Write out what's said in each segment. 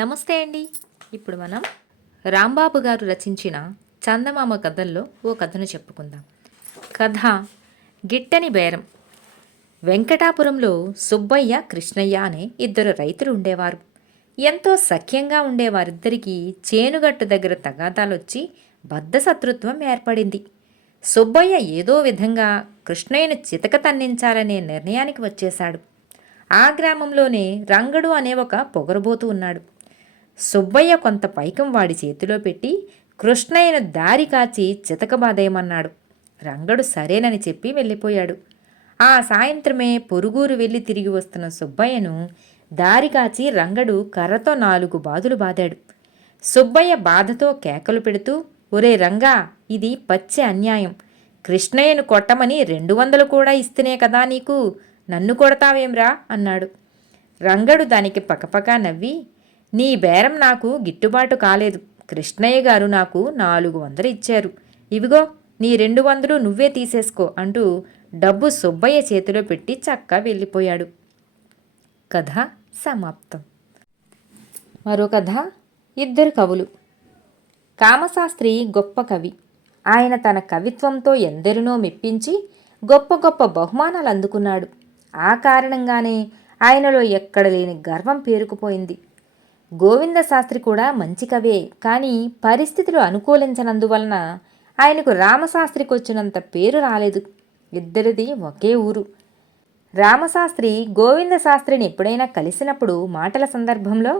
నమస్తే అండి. ఇప్పుడు మనం రాంబాబు గారు రచించిన చందమామ కథల్లో ఓ కథను చెప్పుకుందాం. కథ గిట్టని బేరం. వెంకటాపురంలో సుబ్బయ్య, కృష్ణయ్య అనే ఇద్దరు రైతులు ఉండేవారు. ఎంతో సఖ్యంగా ఉండేవారిద్దరికీ చేనుగట్టు దగ్గర తగాదాలొచ్చి బద్ధశత్రుత్వం ఏర్పడింది. సుబ్బయ్య ఏదో విధంగా కృష్ణయ్యను చితక తన్నించాలనే నిర్ణయానికి వచ్చేశాడు. ఆ గ్రామంలోనే రంగడు అనే ఒక పొగరబోతు ఉన్నాడు. సుబ్బయ్య కొంత పైకం వాడి చేతిలో పెట్టి కృష్ణయ్యను దారి కాచి చితకబాదేయమన్నాడు. రంగడు సరేనని చెప్పి వెళ్ళిపోయాడు. ఆ సాయంత్రమే పొరుగురు వెళ్ళి తిరిగి వస్తున్న సుబ్బయ్యను దారి కాచి రంగడు కర్రతో 4 బాదులు బాదాడు. సుబ్బయ్య బాధతో కేకలు పెడుతూ, ఒరే రంగా, ఇది పచ్చి అన్యాయం. కృష్ణయ్యను కొట్టమని 200 కూడా ఇస్తేనే కదా నీకు, నన్ను కొడతావేమ్రా అన్నాడు. రంగడు దానికి పకపకా నవ్వి, నీ బేరం నాకు గిట్టుబాటు కాలేదు. కృష్ణయ్య గారు నాకు 400 ఇచ్చారు. ఇవిగో నీ 200 నువ్వే తీసేసుకో అంటూ డబ్బు సుబ్బయ్య చేతిలో పెట్టి చక్కా వెళ్ళిపోయాడు. కథ సమాప్తం. మరో కథ. ఇద్దరు కవులు. కామశాస్త్రి గొప్ప కవి. ఆయన తన కవిత్వంతో ఎందరినో మెప్పించి గొప్ప గొప్ప బహుమానాలు అందుకున్నాడు. ఆ కారణంగానే ఆయనలో ఎక్కడ లేని గర్వం పేరుకుపోయింది. గోవిందశాస్త్రి కూడా మంచి కవే, కానీ పరిస్థితులు అనుకూలించనందువలన ఆయనకు రామశాస్త్రికి వచ్చినంత పేరు రాలేదు. ఇద్దరిది ఒకే ఊరు. రామశాస్త్రి గోవిందశాస్త్రిని ఎప్పుడైనా కలిసినప్పుడు మాటల సందర్భంలో,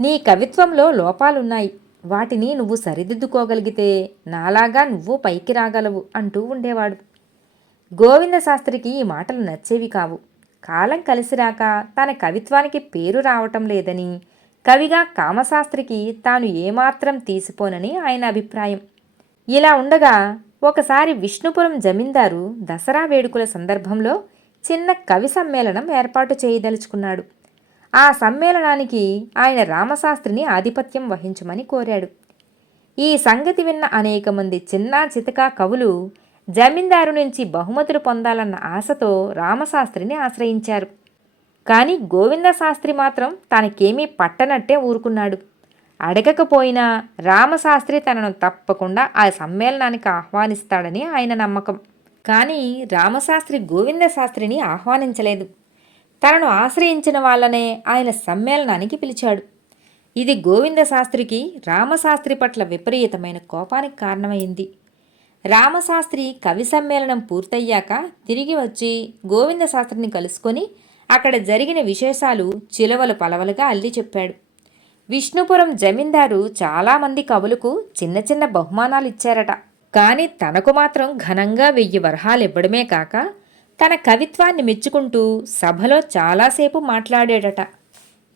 నీ కవిత్వంలో లోపాలున్నాయి, వాటిని నువ్వు సరిదిద్దుకోగలిగితే నాలాగా నువ్వు పైకి రాగలవు అంటూ ఉండేవాడు. గోవిందశాస్త్రికి ఈ మాటలు నచ్చేవి కావు. కాలం కలిసిరాక తన కవిత్వానికి పేరు రావటం లేదని, కవిగా కామశాస్త్రికి తాను ఏమాత్రం తీసిపోనని ఆయన అభిప్రాయం. ఇలా ఉండగా ఒకసారి విష్ణుపురం జమీందారు దసరా వేడుకల సందర్భంలో చిన్న కవి సమ్మేళనం ఏర్పాటు చేయదలుచుకున్నాడు. ఆ సమ్మేళనానికి ఆయన రామశాస్త్రిని ఆధిపత్యం వహించమని కోరాడు. ఈ సంగతి విన్న అనేక మంది చిన్న చితకా కవులు జమీందారు నుంచి బహుమతులు పొందాలన్న ఆశతో రామశాస్త్రిని ఆశ్రయించారు. కానీ గోవిందశాస్త్రి మాత్రం తనకేమీ పట్టనట్టే ఊరుకున్నాడు. అడగకపోయినా రామశాస్త్రి తనను తప్పకుండా ఆ సమ్మేళనానికి ఆహ్వానిస్తాడని ఆయన నమ్మకం. కానీ రామశాస్త్రి గోవిందశాస్త్రిని ఆహ్వానించలేదు. తనను ఆశ్రయించిన వాళ్ళనే ఆయన సమ్మేళనానికి పిలిచాడు. ఇది గోవిందశాస్త్రికి రామశాస్త్రి పట్ల విపరీతమైన కోపానికి కారణమైంది. రామశాస్త్రి కవి సమ్మేళనం పూర్తయ్యాక తిరిగి వచ్చి గోవిందశాస్త్రిని కలుసుకొని అక్కడ జరిగిన విశేషాలు చిలవలు పలవలుగా అల్లి చెప్పాడు. విష్ణుపురం జమీందారు చాలామంది కవులకు చిన్న చిన్న బహుమానాలు ఇచ్చారట. కానీ తనకు మాత్రం ఘనంగా 1000 వరహాలు ఇవ్వడమే కాక తన కవిత్వాన్ని మెచ్చుకుంటూ సభలో చాలాసేపు మాట్లాడాడట.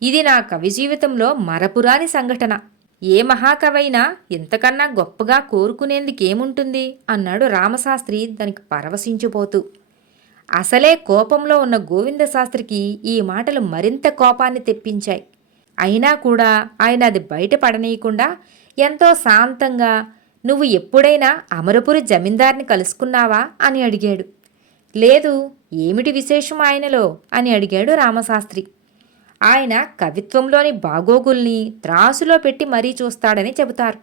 ఇది నా కవి జీవితంలో మరపురాని సంఘటన. ఏ మహాకవైనా ఇంతకన్నా గొప్పగా కోరుకునేందుకేముంటుంది అన్నాడు రామశాస్త్రి దానికి పరవశించిపోతూ. అసలే కోపంలో ఉన్న గోవిందశాస్త్రికి ఈ మాటలు మరింత కోపాన్ని తెప్పించాయి. అయినా కూడా ఆయన అది బయటపడనీయకుండా ఎంతో శాంతంగా, నువ్వు ఎప్పుడైనా అమరపురి జమీందార్ని కలుసుకున్నావా అని అడిగాడు. లేదు, ఏమిటి విశేషం ఆయనలో అని అడిగాడు రామశాస్త్రి. ఆయన కవిత్వంలోని బాగోగుల్ని త్రాసులో పెట్టి మరీ చూస్తాడని చెబుతారు.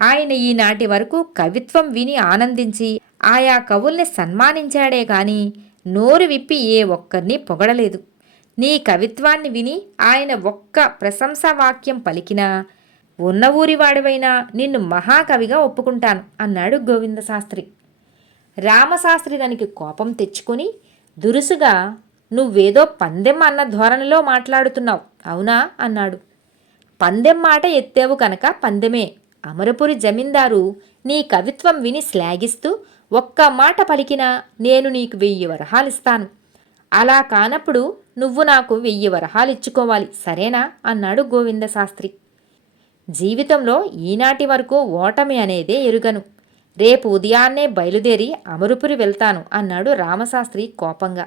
ఆయన ఈనాటి వరకు కవిత్వం విని ఆనందించి ఆయా కవుల్ని సన్మానించాడే కానీ నోరు విప్పి ఏ ఒక్కరిని పొగడలేదు. నీ కవిత్వాన్ని విని ఆయన ఒక్క ప్రశంసా వాక్యం పలికినా ఉన్న ఊరివాడివైనా నిన్ను మహాకవిగా ఒప్పుకుంటాను అన్నాడు గోవిందశాస్త్రి. రామశాస్త్రి దానికి కోపం తెచ్చుకొని దురుసుగా, నువ్వేదో పందెం అన్న ధోరణిలో మాట్లాడుతున్నావు అవునా అన్నాడు. పందెం మాట ఎత్తేవు కనుక పందెమే. అమరపురి జమీందారు నీ కవిత్వం విని శ్లాఘిస్తూ ఒక్క మాట పలికినా నేను నీకు 1000 వరహాలిస్తాను. అలా కానప్పుడు నువ్వు నాకు 1000 వరహాలు ఇచ్చుకోవాలి, సరేనా అన్నాడు గోవిందశాస్త్రి. జీవితంలో ఈనాటి వరకు ఓటమి అనేదే ఎరుగను. రేపు ఉదయాన్నే బయలుదేరి అమరపురి వెళ్తాను అన్నాడు రామశాస్త్రి కోపంగా.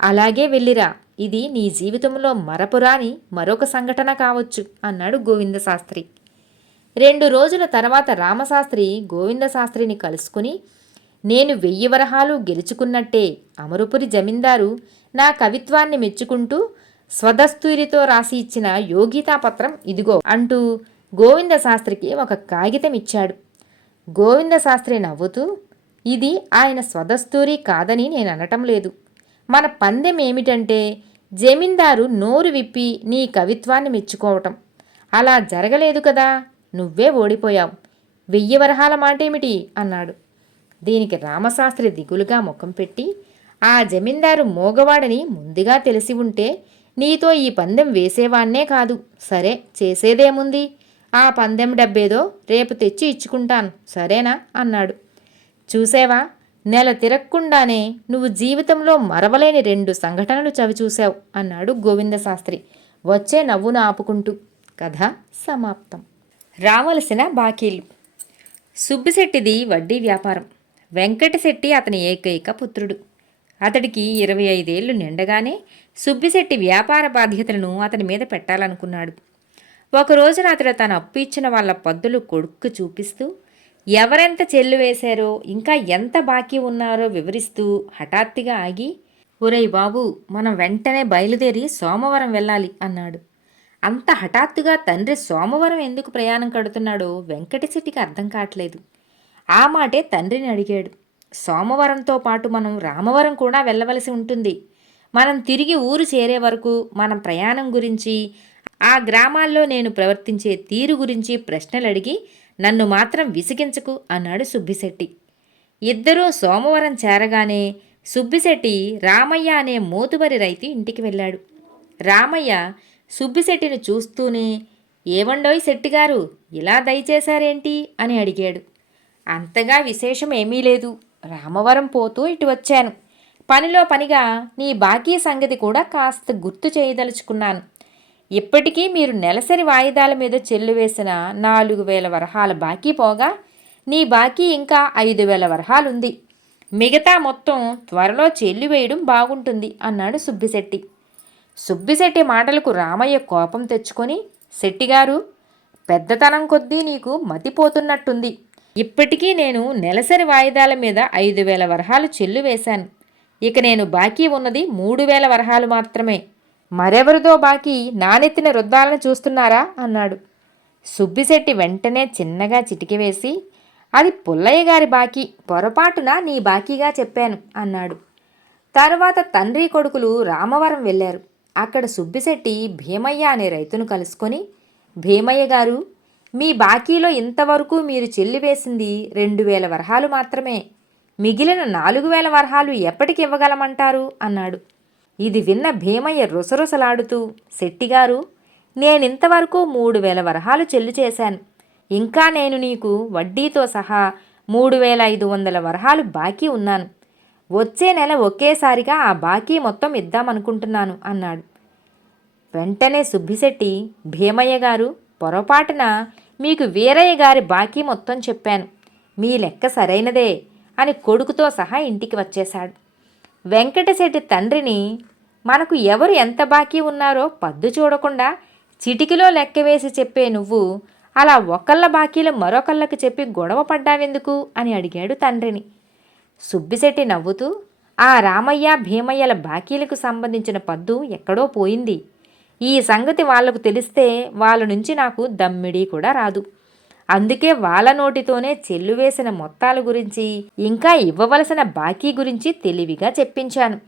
అలాగే వెళ్ళిరా, ఇది నీ జీవితంలో మరపురాని మరొక సంఘటన కావచ్చు అన్నాడు గోవిందశాస్త్రి. 2 రోజుల తర్వాత రామశాస్త్రి గోవిందశాస్త్రిని కలుసుకుని, నేను 1000 వరహాలు గెలుచుకున్నట్టే అమరపురి జమీందారు నా కవిత్వాన్ని మెచ్చుకుంటూ స్వదస్తూరితో రాసి ఇచ్చిన యోగితాపత్రం ఇదిగో అంటూ గోవిందశాస్త్రికి ఒక కాగితం ఇచ్చాడు. గోవిందశాస్త్రి నవ్వుతూ, ఇది ఆయన స్వదస్తూరి కాదని నేను అనటం లేదు. మన పందెం ఏమిటంటే జమీందారు నోరు విప్పి నీ కవిత్వాన్ని మెచ్చుకోవటం. అలా జరగలేదు కదా, నువ్వే ఓడిపోయావు. 1000 వరహాల మాటేమిటి అన్నాడు. దీనికి రామశాస్త్రి దిగులుగా ముఖం పెట్టి, ఆ జమీందారు మోగవాడని ముందుగా తెలిసి ఉంటే నీతో ఈ పందెం వేసేవాణ్ణే కాదు. సరే, చేసేదేముంది, ఆ పందెం డబ్బేదో రేపు తెచ్చి ఇచ్చుకుంటాను, సరేనా అన్నాడు. చూసేవా, నెల తిరగకుండానే నువ్వు జీవితంలో మరవలేని 2 సంఘటనలు చవిచూశావు అన్నాడు గోవిందశాస్త్రి వచ్చే నవ్వును ఆపుకుంటూ. కథ సమాప్తం. రావలసిన బాకీలు. సుబ్బిశెట్టిది వడ్డీ వ్యాపారం. వెంకటశెట్టి అతని ఏకైక పుత్రుడు. అతడికి 25 ఏళ్లు నిండగానే సుబ్బిశెట్టి వ్యాపార బాధ్యతలను అతని మీద పెట్టాలనుకున్నాడు. ఒకరోజున అతడు తన అప్పు ఇచ్చిన వాళ్ళ పద్దులు కొడుక్కు చూపిస్తూ ఎవరెంత చెల్లు వేశారో ఇంకా ఎంత బాకీ ఉన్నారో వివరిస్తూ హఠాత్తుగా ఆగి, ఒరేయ్ బాబు, మనం వెంటనే బయలుదేరి సోమవరం వెళ్ళాలి అన్నాడు. అంత హఠాత్తుగా తండ్రి సోమవరం ఎందుకు ప్రయాణం కడుతున్నాడో వెంకటశెట్టికి అర్థం కావట్లేదు. ఆ మాటే తండ్రిని అడిగాడు. సోమవరంతో పాటు మనం రామవరం కూడా వెళ్ళవలసి ఉంటుంది. మనం తిరిగి ఊరు చేరే వరకు మనం ప్రయాణం గురించి, ఆ గ్రామాల్లో నేను ప్రవర్తించే తీరు గురించి ప్రశ్నలు అడిగి నన్ను మాత్రం విసిగించకు అన్నాడు సుబ్బిశెట్టి. ఇద్దరూ సోమవరం చేరగానే సుబ్బిశెట్టి రామయ్య అనే మోతుబరి రైతు ఇంటికి వెళ్ళాడు. రామయ్య సుబ్బిశెట్టిని చూస్తూనే, ఏవండోయ్ శెట్టిగారు, ఇలా దయచేశారేంటి అని అడిగాడు. అంతగా విశేషం ఏమీ లేదు, రామవరం పోతూ ఇటు వచ్చాను. పనిలో పనిగా నీ బాకీ సంగతి కూడా కాస్త గుర్తు చేయదలుచుకున్నాను. ఇప్పటికీ మీరు నెలసరి వాయిదాల మీద చెల్లివేసిన 4000 వరహాల బాకీ పోగా నీ బాకీ ఇంకా 5000 వరహాలుంది. మిగతా మొత్తం త్వరలో చెల్లివేయడం బాగుంటుంది అన్నాడు సుబ్బిశెట్టి. సుబ్బిశెట్టి మాటలకు రామయ్య కోపం తెచ్చుకొని, శెట్టిగారు, పెద్దతనం కొద్దీ నీకు మతిపోతున్నట్టుంది. ఇప్పటికీ నేను నెలసరి వాయిదాల మీద 5000 వరహాలు చెల్లివేశాను. ఇక నేను బాకీ ఉన్నది 3000 వరహాలు మాత్రమే. మరెవరిదో బాకీ నానెత్తిన రుద్దాలను చూస్తున్నారా అన్నాడు. సుబ్బిశెట్టి వెంటనే చిన్నగా చిటికివేసి, అది పుల్లయ్య గారి బాకీ, పొరపాటున నీ బాకీగా చెప్పాను అన్నాడు. తర్వాత తండ్రి కొడుకులు రామవరం వెళ్ళారు. అక్కడ సుబ్బిశెట్టి భీమయ్య అనే రైతును కలుసుకొని, భీమయ్య గారు, మీ బాకీలో ఇంతవరకు మీరు చెల్లివేసింది 2000 వరహాలు మాత్రమే. మిగిలిన 4000 వరహాలు ఎప్పటికి ఇవ్వగలమంటారు అన్నాడు. ఇది విన్న భీమయ్య రుసరుసలాడుతూ, శెట్టిగారు, నేనింతవరకు 3000 వరహాలు చెల్లు చేశాను. ఇంకా నేను నీకు వడ్డీతో సహా 3500 వరహాలు బాకీ ఉన్నాను. వచ్చే నెల ఒకేసారిగా ఆ బాకీ మొత్తం ఇద్దామనుకుంటున్నాను అన్నాడు. వెంటనే సుబ్బిశెట్టి, భీమయ్య గారు, పొరపాటున మీకు వీరయ్య గారి బాకీ మొత్తం చెప్పాను. మీ లెక్క సరైనదే అని కొడుకుతో సహా ఇంటికి వచ్చేశాడు. వెంకటశెట్టి తండ్రిని, మనకు ఎవరు ఎంత బాకీ ఉన్నారో పద్దు చూడకుండా చిటికిలో లెక్క వేసి చెప్పే నువ్వు అలా ఒకళ్ళ బాకీలు మరొకళ్ళకి చెప్పి గొడవ పడ్డావెందుకు అని అడిగాడు తండ్రిని. సుబ్బిశెట్టి నవ్వుతూ, ఆ రామయ్య భీమయ్యల బాకీలకు సంబంధించిన పద్దు ఎక్కడో పోయింది. ఈ సంగతి వాళ్లకు తెలిస్తే వాళ్ళ నుంచి నాకు దమ్మిడి కూడా రాదు. అందుకే వాళ్ళ నోటితోనే చెల్లువేసిన మొత్తాల గురించి, ఇంకా ఇవ్వవలసిన బాకీ గురించి తెలివిగా చెప్పించాను.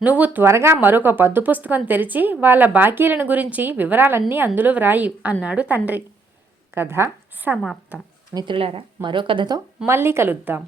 నువ్వు త్వరగా మరొక పద్దు పుస్తకం తెరిచి వాళ్ళ బాకీలను గురించి వివరాలన్నీ అందులో వ్రాయి అన్నాడు తండ్రి. కథ సమాప్తం. మిత్రులారా, మరో కథతో మళ్ళీ కలుద్దాం.